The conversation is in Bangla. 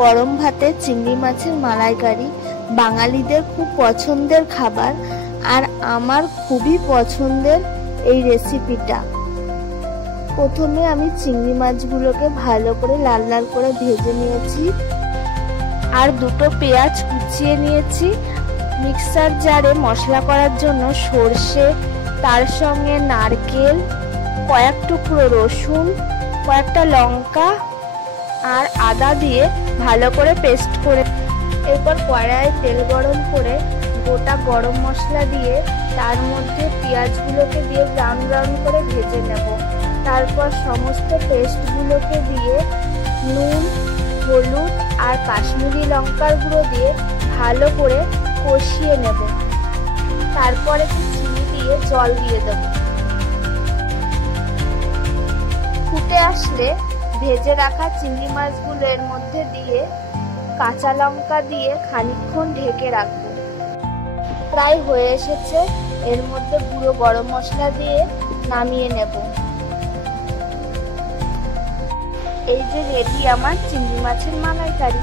গরম ভাতে চিংড়ি মাছের মালাইকারি বাঙালিদের খুব পছন্দের খাবার, আর আমার খুবই পছন্দের এই রেসিপিটা। প্রথমে আমি চিংড়ি মাছগুলোকে ভালো করে লাল লাল করে ভেজে নিয়েছি, আর দুটো পেঁয়াজ কুচিয়ে নিয়েছি। মিক্সার জারে মশলা করার জন্য সর্ষে, তার সঙ্গে নারকেল, কয়েক টুকরো রসুন, কয়েকটা লঙ্কা আর আদা দিয়ে ভালো করে পেস্ট করে, এরপর কড়াইয়ে তেল গরম করে গোটা গরম মশলা দিয়ে তার মধ্যে পেঁয়াজগুলোকে দিয়ে ব্রাউন ব্রাউন করে ভেজে নেব। তারপর সমস্ত পেস্টগুলোকে দিয়ে নুন, হলুদ আর কাশ্মীরি লঙ্কার গুঁড়ো দিয়ে ভালো করে কষিয়ে নেব। তারপর একটু চিনি দিয়ে জল দিয়ে দেব। ফুটে আসলে ভেজে রাখা চিংড়ি মাছগুলো এর মধ্যে দিয়ে কাঁচা লঙ্কা দিয়ে খানিকক্ষণ ঢেকে রাখবো। প্রায় হয়ে এসেছে, এর মধ্যে গুঁড়ো গরম মশলা দিয়ে নামিয়ে নেব। এই যে রেডি আমার চিংড়ি মাছের মালাইকারি।